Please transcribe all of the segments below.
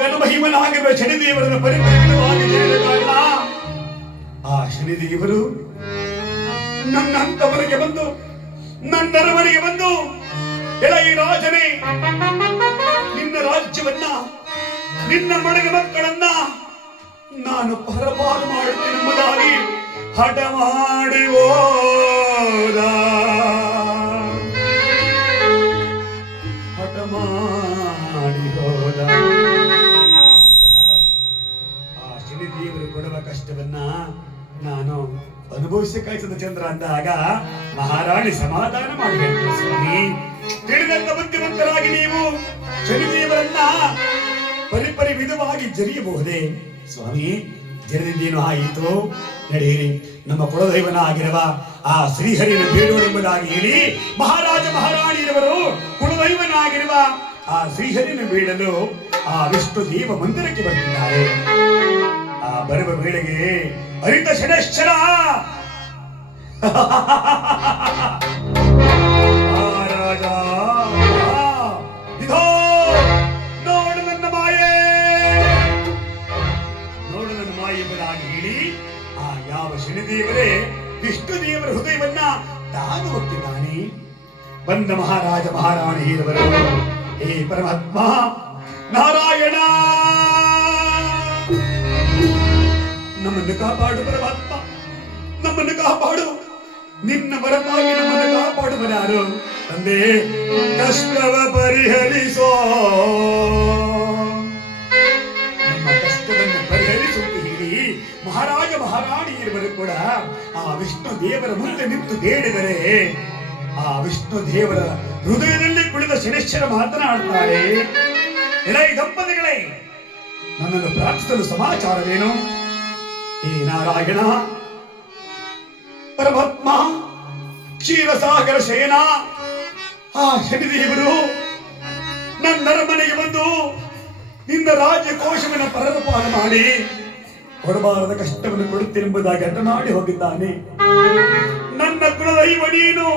ಗಣಮಹಿಮನಾಗಿರುವ ಶನಿದೇವರನ್ನು ಪರಿಪರಿತವಾಗಿ ತಿಳಿದ ಕಾರಣ ಆ ಶನಿದೇವರು ನನ್ನ ಹಂತವರೆಗೆ ಬಂದು ನನ್ನರವರೆಗೆ ಬಂದು ಈ ರಾಜನೇ ನಿನ್ನ ರಾಜ್ಯವನ್ನ ನಿನ್ನ ಮನೆಯ ಮಕ್ಕಳನ್ನ ನಾನು ಪರಪಾಲು ಮಾಡುತ್ತೇನೆಂಬುದಾಗಿ ಹಠ ಮಾಡಿ ಹೋದ. ಹಠ ಮಾಡಿ ಹೋದ. ಆ ಶನಿದೇವರು ಕೊಡುವ ಕಷ್ಟವನ್ನ ನಾನು ಅನುಭವಿಸಕಾಯ್ತದ ಚಂದ್ರ ಅಂದಾಗ ಮಹಾರಾಣಿ ಸಮಾಧಾನ ಮಾಡಿ ಹೇಳ್ತಾರೆ, ಸ್ವಾಮಿ ತಿಳಿದಂತ ಬುದ್ಧಿವಂತರಾಗಿ ನೀವು ಶನಿದೇವರನ್ನ ಪರಿಪರಿ ವಿಧವಾಗಿ ಜರಿಯಬಹುದೇ? ಸ್ವಾಮಿ ಜರಿದಿದ್ದೇನು ಆಯಿತು, ನಡೆಯಿರಿ ನಮ್ಮ ಕುಲದೈವನ ಆಗಿರುವ ಆ ಶ್ರೀಹರಿನ ಬೇಡೋಳೆಂಬುದಾಗಿ ಹೇಳಿ ಮಹಾರಾಜ ಮಹಾರಾಣಿಯವರು ಕುಲದೈವನಾಗಿರುವ ಆ ಶ್ರೀಹರಿನ ಬೇಡಲು ಆ ವಿಷ್ಣು ದೇವ ಮಂದಿರಕ್ಕೆ ಬರ್ತಿದ್ದಾರೆ. ಆ ಬರುವ ವೇಳೆಗೆ ಅರಿತ ಶನೇಶ್ವರ ಮಹಾರಾಜ ಇದೋ ನೋಡು ನನ್ನ ಮಾಯೆ, ನೋಡು ನನ್ನ ಮಾಯೆ ಎಂಬುದಾಗಿ ಹೇಳಿ ಆ ಯಾವ ಶನಿದೇವರೇ ವಿಷ್ಣು ದೇವರ ಹೃದಯವನ್ನ ತಾನು ಒತ್ತಿದ್ದಾನೆ. ಬಂದ ಮಹಾರಾಜ ಮಹಾರಾಣಿಯರವರು, ಹೇ ಪರಮಾತ್ಮ ನಾರಾಯಣ ನಮ್ಮನ್ನು ಕಾಪಾಡು, ಪರಮಾತ್ಮ ನಮ್ಮನ್ನು ಕಾಪಾಡು, ನಿನ್ನ ಹೊರತಾಗಿ ನಮ್ಮನ್ನು ಕಾಪಾಡುವನಾರು ತಂದೆ, ಕಷ್ಟವ ಪರಿಹರಿಸೋ, ನಮ್ಮ ಕಷ್ಟವನ್ನು ಪರಿಹರಿಸುವಂತೆ ಹೇಳಿ ಮಹಾರಾಜ ಮಹಾರಾಣಿಯರು ಕೂಡ ಆ ವಿಷ್ಣು ದೇವರ ಮುಂದೆ ನಿಂತು ಬೇಡಿದರೆ ಆ ವಿಷ್ಣು ದೇವರ ಹೃದಯದಲ್ಲಿ ಕುಳಿತ ಶನೇಶ್ವರ ಮಾತನಾಡುತ್ತಾರೆ, ಎಲೈ ದಂಪತಿಗಳೇ ನನ್ನನ್ನು ಪ್ರಾರ್ಥಿಸಲು ಸಮಾಚಾರವೇನು? ಹೇ ನಾರಾಯಣ ಪರಮಾತ್ಮ ಕ್ಷೀರಸಾಗರ ಶಯನ ಆ ಶನಿದೇವರು ನನ್ನರ ಮನೆಗೆ ಬಂದು ನಿನ್ನ ರಾಜ್ಯಕೋಶವನ್ನು ಪರಪಾಲು ಮಾಡಿ ಕೊಡಬಾರದ ಕಷ್ಟವನ್ನು ಕೊಡುತ್ತೆಂಬುದಾಗಿ ಅಡ್ಡ ಮಾಡಿ ಹೋಗಿದ್ದಾನೆ. ನನ್ನ ಕುಲದೈವ ನೀನು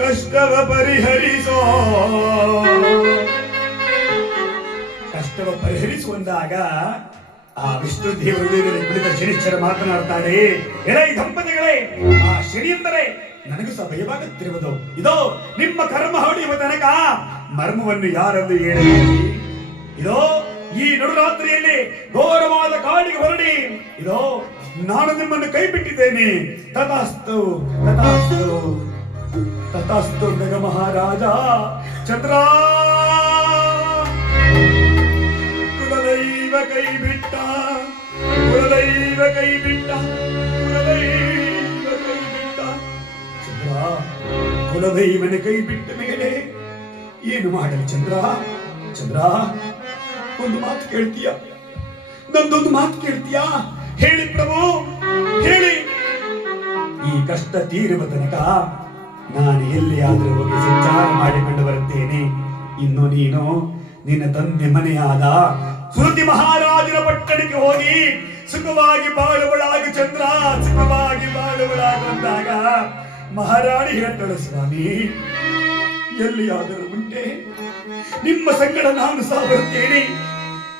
ಕಷ್ಟವ ಪರಿಹರಿಸೋ, ಕಷ್ಟವ ಪರಿಹರಿಸುವಂದಾಗ ಆ ವಿಷ್ಣು ದೇವರು ಕುಳಿತ ಶನಿಶ್ಚರ ಮಾತನಾಡ್ತಾರೆ, ಎಲೈ ದಂಪತಿಗಳೇ ಆ ಶನಿ ಎಂದರೆ ನನಗೂ ಸಹ ಭಯವಾಗುತ್ತಿರುವುದು. ಇದೋ ನಿಮ್ಮ ಕರ್ಮ ಹೊಡೆಯುವ ತನಕ ಮರ್ಮವನ್ನು ಯಾರೆಂದು ಹೇಳಿ, ಇದೋ ಈ ನಡುರಾತ್ರಿಯಲ್ಲಿ ಘೋರವಾದ ಕಾಡಿಗೆ ಹೊರಡಿ, ಇದೋ ನಾನು ನಿಮ್ಮನ್ನು ಕೈ ಬಿಟ್ಟಿದ್ದೇನೆ. ತಥಾಸ್ತು ತಥಾಸ್ತು ತಥಾಸ್ತು ನಗ ಮಹಾರಾಜ ಚಂದ್ರ ಕುಲದೈವ ಕೈ ಬಿಟ್ಟ, ಕುಲದೈವ ಕೈ ಬಿಟ್ಟ, ಕುಲದೈವ ಕೈ ಬಿಟ್ಟ. ಚಂದ್ರ ಕುಲದೈವನ ಕೈ ಬಿಟ್ಟ ಮೇಲೆ ಏನು ಮಾಡಲಿ ಚಂದ್ರ? ಚಂದ್ರ ಒಂದು ಮಾತು ಕೇಳ್ತೀಯ? ನಂದೊಂದು ಮಾತು ಕೇಳ್ತೀಯಾ? ಹೇಳಿ ಪ್ರಭು ಹೇಳಿ. ಈ ಕಷ್ಟ ತೀರುವ ತನಕ ನಾನು ಎಲ್ಲಿಯಾದರೂ ಹೋಗಿ ಸಂಚಾರ ಮಾಡಿಕೊಂಡು ಬರುತ್ತೇನೆ. ಇನ್ನು ನೀನು ನಿನ್ನ ತಂದೆ ಮನೆಯಾದ ಸುರತಿ ಮಹಾರಾಜನ ಪಟ್ಟಣಕ್ಕೆ ಹೋಗಿ ಸುಖವಾಗಿ ಬಾಳುವಳಾಗಿ ಚಂದ್ರ, ಸುಖವಾಗಿ ಬಾಳುವಳಾಗುವಂದಾಗ ಮಹಾರಾಣಿ ಹೇಳ್ತಾಳೆ, ಸ್ವಾಮಿ ಎಲ್ಲಿಯಾದರೂ ಉಂಟೆ ನಿಮ್ಮ ಸಂಗಡ ನಾನು ಸಹ ಬರುತ್ತೇನೆ.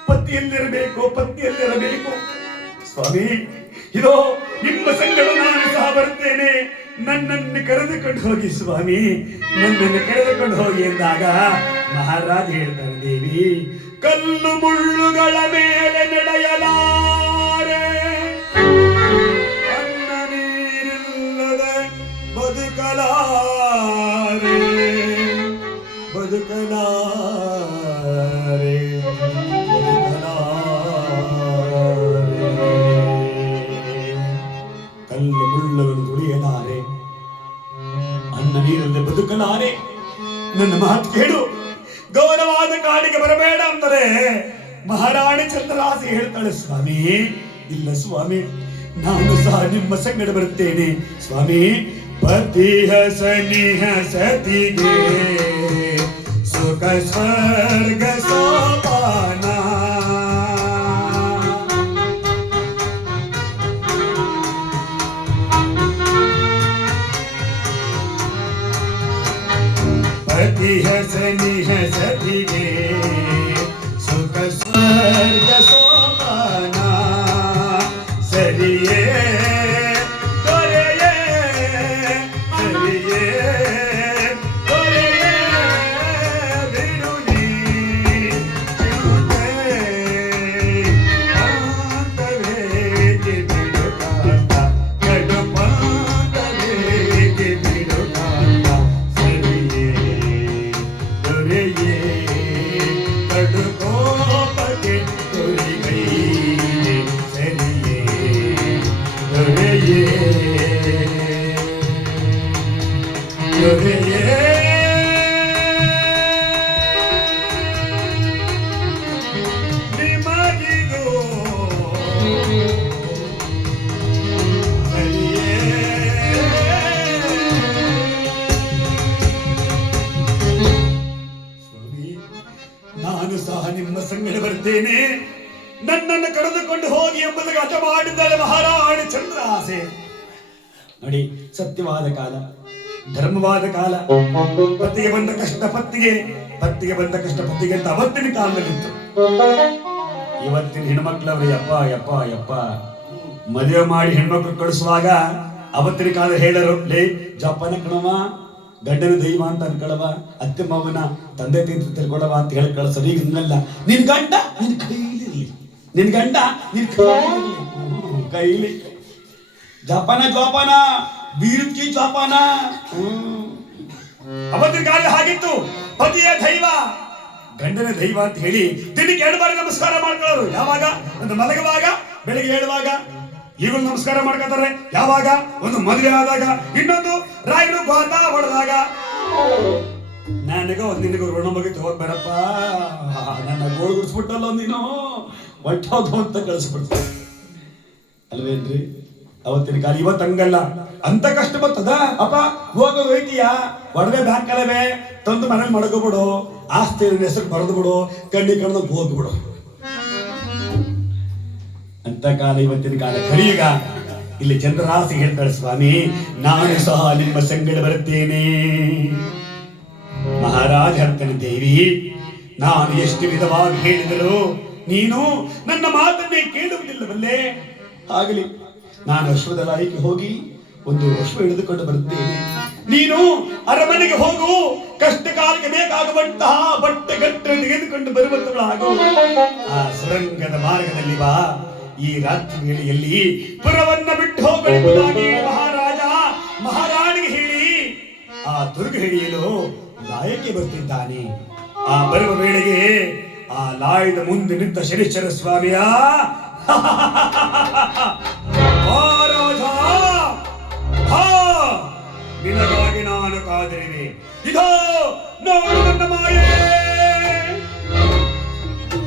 ಪತಿಯಲ್ಲಿರಬೇಕು, ಪತ್ನಿಯಲ್ಲಿರಬೇಕು. ಸ್ವಾಮಿ ಇದೋ ನಿಮ್ಮ ಸಂಗಡ ನಾನು ಸಹ ಬರುತ್ತೇನೆ, ನನ್ನನ್ನು ಕರೆದುಕೊಂಡು ಹೋಗಿ ಸ್ವಾಮಿ, ನನ್ನನ್ನು ಕರೆದುಕೊಂಡು ಹೋಗಿ ಎಂದಾಗ ಮಹಾರಾಜ ಹೇಳ್ತಾರೆ, ದೇವಿ ಕಲ್ಲು ಮುಳ್ಳುಗಳ ಮೇಲೆ ನಡೆಯಲಾರೆ, ಅನ್ನ ನೀರಿಲ್ಲದೆ ಬದುಕಲಾರೆ, ಬದುಕಲಾರೆ, ಕಲ್ಲು ಮುಳ್ಳುಗಳು ತುಳಿಯಲಾರೆ, ಅನ್ನ ನೀರಲ್ಲದೆ ಬದುಕಲಾರೆ. ನನ್ನ ಮಾತು ಕೇಳು, ಗೌರವಾದ ಕಾಡಿಗೆ ಬರಬೇಡ ಅಂದರೆ ಮಹಾರಾಣಿ ಚಂದ್ರರಾಸಿ ಹೇಳ್ತಾಳೆ, ಸ್ವಾಮಿ ಇಲ್ಲ ಸ್ವಾಮಿ ನಾನು ಸಹ ನಿಮ್ಮ ಸಂಗಡ ಬರುತ್ತೇನೆ. ಸ್ವಾಮಿ ಪತಿಹ ಸನಿಹ ಸತಿಗೆ ಸುಖ ಸ್ವರ್ಗ ಸೋಪಾನ, ಪತಿಹ ಸನಿಹ ಸತಿಗೆ ಸುಖ ಸ್ವರ್ಗ ಸ್ವರ್ಗ ಸೋಪಾನ ಸರಿಯೇ ದೊರೆಯೇ ಸರಿಯೇ ದೊರೆಯೇ ಬಿಡು ನೀ ಪಾಂತವೇಗೆ ಬಿಡು ಕಾಂತ ಕಡು ಪಾಂತವೇಗೆ ಬಿಡು ಕಾಂತ ಸರಿಯೇ ದೊರೆಯೇ ಕಡು ಕೋಪಕ್ಕೆ ದೊರೆಗೈ ಸರಿಯೇ ದೊರೆಯೇ ದೊರೆಯೇ ನಿಮಗಿದು ಸರಿಯೇ ಸ್ವಾಮಿ, ನಾನು ಸಹ ನಿಮ್ಮ ಸಂಗಡ ಬರ್ತೇನೆ. ನನ್ನನ್ನು ಕರೆದುಕೊಂಡು ಹೋಗಿ ಎಂಬುದಕ್ಕೆ ಹಠ ಮಾಡಿದ್ದಾರೆ ಮಹಾರಾಣಿ ಚಂದ್ರಹಾಸೆ. ನೋಡಿ, ಸತ್ಯವಾದ ಕಾಲ, ಧರ್ಮವಾದ ಕಾಲ. ಪತ್ತಿಗೆ ಬಂದ ಕಷ್ಟ ಪತ್ತಿಗೆ, ಪತ್ತಿಗೆ ಬಂದ ಕಷ್ಟ ಪತ್ತಿಗೆ ಅಂತ ಅವತ್ತಿನ ಕಾಲದಲ್ಲಿತ್ತು. ಇವತ್ತಿನ ಹೆಣ್ಮಕ್ಳವ್ರು ಯಪ್ಪ ಯಪ್ಪ ಯಪ್ಪ ಮದುವೆ ಮಾಡಿ ಹೆಣ್ಮಕ್ಳು ಕಳಿಸುವಾಗ ಅವತ್ತಿನ ಕಾಲ ಹೇಳರು, ಲೇ ಜಪ್ಪನ ಕಣವ, ಗಂಡನ ದೈವ ಅಂತ ಅನ್ಕೊಳವ, ಅತ್ತೆ ಮಾವನ ತಂದೆ ಅಂತ ತಿಳ್ಕೊಳವ ಅಂತ ಹೇಳಿ ಕಳಿಸೋದು. ಈಗ ಹಿಂಗಲ್ಲ, ನಿನ್ ಗಂಡ ನಿನ್ ಕೈಲಿರ್ಲಿ, ನಿನ್ ಗಂಡ ನಿನ್ ಕೈಲಿ ಜಪಾನ ಜೋಪಾನ ಬೀರುಕಿ ಜೋಪಾನ. ಅವತ್ತಿನ ಕಾಲ ಹಾಗಿತ್ತು. ಪತಿಯ ದೈವ ಗಂಡನ ದೈವ ಅಂತ ಹೇಳಿ ದಿನಕ್ಕೆ 2 ಬಾರಿ ನಮಸ್ಕಾರ ಮಾಡ್ಕೊಳ್ಳೋರು. ಯಾವಾಗ? ಒಂದು ಮಲಗುವಾಗ, ಬೆಳಿಗ್ಗೆ ಹೇಳುವಾಗ. ಈಗಲೂ ನಮಸ್ಕಾರ ಮಾಡ್ಕೊತಾರೆ. ಯಾವಾಗ? ಒಂದು ಮದುವೆ ಆದಾಗ, ಇನ್ನೊಂದು ರಾಯರು ಬಾತ ಹೊಡೆದಾಗ. ನನಗ ನಿನಗೂ ಋಣ ಮುಗಿತು, ಹೋಗ್ ಬರಪ್ಪ, ನನ್ನ ಗೋಳು ಗುಡಿಸ್ಬಿಟ್ಟಲ್ಲ ನೀನು, ಒಟ್ಟೋದು ಅಂತ ಕಳಿಸ್ಬಿಡ್ತಾರೆ ಅಲ್ವೇನ್ರಿ ಅವತ್ತಿನ ಕಾಲ. ಇವತ್ತು ಹಂಗಲ್ಲ. ಅಂತ ಕಷ್ಟ ಬರ್ತದ ಅಪ್ಪ, ಹೋಗೋದು ಹೋಯ್ತೀಯಾ, ಒಡವೆ ಬ್ಯಾಂಕ್ ಅಲ್ಲವೇ ತಂದು ಮನೇಲಿ ಮಡಗೋಬಿಡು, ಆಸ್ತಿ ಹೆಸರು ಬರೆದು ಬಿಡು, ಕಣ್ಣಿ ಕಣ್ಣು ಹೋಗ್ಬಿಡು ಅಂತ ಕಾಲ ಇವತ್ತಿನ ಕಾಲ. ಕಲಿಯುಗ. ಇಲ್ಲಿ ಚಂದ್ರಹಾಸ ಹೇಳ್ತಾಳೆ, ಸ್ವಾಮಿ ನಾನು ಸಹ ನಿಮ್ಮ ಸಂಗಡ ಬರುತ್ತೇನೆ. ಮಹಾರಾಜ ಹೇಳ್ತಾನೆ, ದೇವಿ ನಾನು ಎಷ್ಟು ವಿಧವಾಗಿ ಹೇಳಿದರು ನೀನು ನನ್ನ ಮಾತನ್ನೇ ಕೇಳುವುದಿಲ್ಲವಲ್ಲೇ. ಆಗಲಿ, ನಾನು ಅಶ್ವದಲಾಯಿಗೆ ಹೋಗಿ ಒಂದು ಅಶ್ವ ಹಿಡಿದುಕೊಂಡು ಬರುತ್ತೇನೆ. ನೀನು ಅರಮನೆಗೆ ಹೋಗು, ಕಷ್ಟ ಕಾಲಕ್ಕೆ ಬೇಕಾಗುವಂತಹ ಬಟ್ಟೆ ಗಟ್ಟೆ ತೆಗೆದುಕೊಂಡು ಬರುವಂತವಳಾಗು. ಆ ಸುರಂಗದ ಮಾರ್ಗದಲ್ಲಿ ಬಾ. ಈ ರಾತ್ರಿ ವೇಳೆಯಲ್ಲಿ ಪುರವನ್ನ ಬಿಟ್ಟು ಹೋಗಬಹುದಾಗಿ ಮಹಾರಾಜ ಮಹಾರಾಣಿಗೆ ಹೇಳಿ ಆ ದುರ್ಗ ಹಿಡಿಯಲು ಲಾಯಕ್ಕೆ ಬರ್ತಿದ್ದಾನೆ. ಆ ಬರುವ ವೇಳೆಗೆ ಆ ಲಾಯದ ಮುಂದೆ ನಿಂತ ಶನಿಶ್ಚರ ಸ್ವಾಮಿಯ ನಿನಗಾಗಿ ನಾನು ಕಾದಿರುವೆ. ಇದೋ ನೋಡು ನನ್ನ ಮಾಯೆ,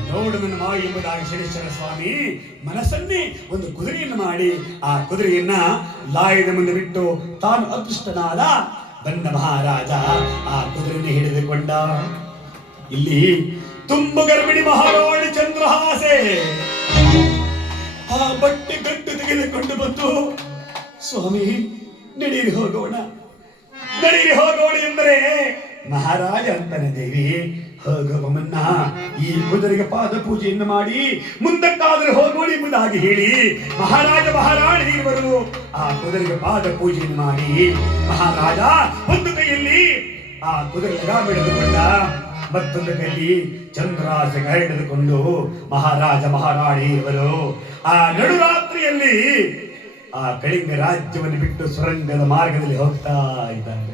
ನೋಡು ನನ್ನ ಮಾಯೆ ಎಂಬುದಾಗಿ ಶನಿಶ್ಚರ ಸ್ವಾಮಿ ಮನಸ್ಸನ್ನೇ ಒಂದು ಕುದುರೆಯನ್ನು ಮಾಡಿ ಆ ಕುದುರೆಯನ್ನ ಲಾಯದ ಮುಂದೆ ಬಿಟ್ಟು ತಾನು ಅದೃಷ್ಟನಾದ ಬಂದ ಮಹಾರಾಜ ಆ ಕುದುರೆಯನ್ನು ಹಿಡಿದುಕೊಂಡ. ಇಲ್ಲಿ ತುಂಬು ಗರ್ಭಿಣಿ ಮಹಾರಾಣಿ ಚಂದ್ರಹಾಸೆ ಆ ಬಟ್ಟೆ ಗಟ್ಟು ತೆಗೆದುಕೊಂಡು ಬಂದು, ಸ್ವಾಮಿ ನಡೀರಿ ಹೋಗೋಣ, ನಡೀರಿ ಹೋಗೋಣ ಎಂದರೆ ಮಹಾರಾಜ ಅಂತಾನೆ, ದೇವಿ ಹೋಗುವ ಮುನ್ನ ಈ ಕುದುರೆಗೆ ಪಾದ ಪೂಜೆಯನ್ನು ಮಾಡಿ ಮುಂದಕ್ಕಾದರೂ ಹೋಗೋಣ ಎಂಬುದಾಗಿ ಹೇಳಿ ಮಹಾರಾಜ ಮಹಾರಾಣಿ ಇರುವರು ಆ ಕುದುರೆಗೆ ಪಾದ ಪೂಜೆಯನ್ನು ಮಾಡಿ ಮಹಾರಾಜ ಒಂದು ಕೈಯಲ್ಲಿ ಆ ಕುದುರೆ ಲಗಾಮ ಹಿಡಿದುಕೊಂಡ, ಮತ್ತೊಂದು ಕೈಯಲ್ಲಿ ಚಂದ್ರಹಾಸ ಹಿಡಿದುಕೊಂಡು ಮಹಾರಾಜ ಮಹಾರಾಣಿ ಇರುವರು ಆ ನಡುರಾತ್ರಿಯಲ್ಲಿ ಆ ಕಳಿಂಗ ರಾಜ್ಯವನ್ನು ಬಿಟ್ಟು ಸುರಂಗದ ಮಾರ್ಗದಲ್ಲಿ ಹೋಗ್ತಾ ಇದ್ದಾರೆ.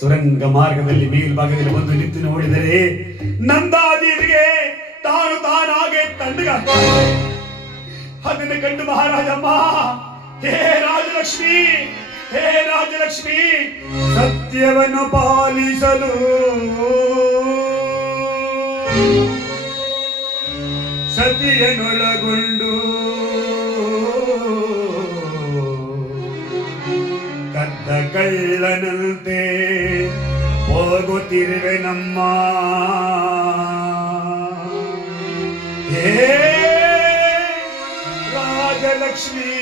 ಸುರಂಗ ಮಾರ್ಗದಲ್ಲಿ ಮೇಲ್ಭಾಗದಲ್ಲಿ ಒಂದು ನಿಂತು ನೋಡಿದರೆ ನಂದಾದೇವಿಗೆ ತಾನಾಗೆ ತಣ್ಣಗಾಗ್ತಾರೆ. ಅದನ್ನು ಕಂಡು ಮಹಾರಾಜಮ್ಮ, ಹೇ ರಾಜಲಕ್ಷ್ಮಿ, ಹೇ ರಾಜಲಕ್ಷ್ಮಿ, ಸತ್ಯವನ್ನು ಪಾಲಿಸಲು ಸತಿಯನ್ನೊಳಗೊಂಡು ಕದ್ದ ಕಳ್ಳನಂತೆ ಹೋಗುತ್ತಿರುವೆ ನಮ್ಮ. ಹೇ ರಾಜಲಕ್ಷ್ಮಿ,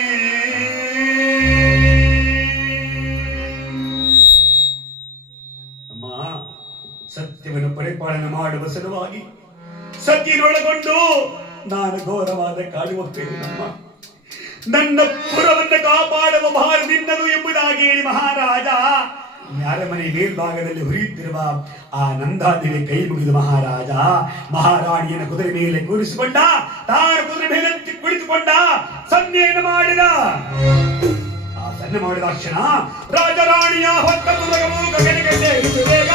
ಅಮ್ಮ, ಸತ್ಯವನ್ನು ಪರಿಪಾಲನೆ ಮಾಡುವ ಸಲುವಾಗಿ ಸತಿಯನ್ನೊಳಗೊಂಡು ನಾನು ಘೋರವಾದ ಕಾಡು ಹೋಗ್ತೇನೆ. ನನ್ನ ಪುರವನ್ನು ಕಾಪಾಡುವ ಭಾರ ನಿನ್ನದು ಎಂಬುದಾಗಿ ಹೇಳಿ ಮಹಾರಾಜ ಅರಮನೆ ಮೇಲ್ಭಾಗದಲ್ಲಿ ಹುರಿಯುತ್ತಿರುವ ಆ ನಂದಾದೇವಿ ಕೈ ಮುಗಿದು ಮಹಾರಾಜ ಮಹಾರಾಣಿಯನ್ನು ಕುದುರೆ ಮೇಲೆ ಕೂರಿಸಿಕೊಂಡ. ತಾನು ಕುದುರೆ ಮೇಲೆ ಕುಳಿತುಕೊಂಡ ಸನ್ನೆಯನ್ನು ಮಾಡಿದ. ಆ ಸನ್ನೆ ಮಾಡಿದ ಕ್ಷಣ ರಾಜರಾಣಿಯ ಹೊತ್ತ ತುಲಗವು ಗಗನಕ್ಕೆ ಸೇರಿತು ಬೇಗ.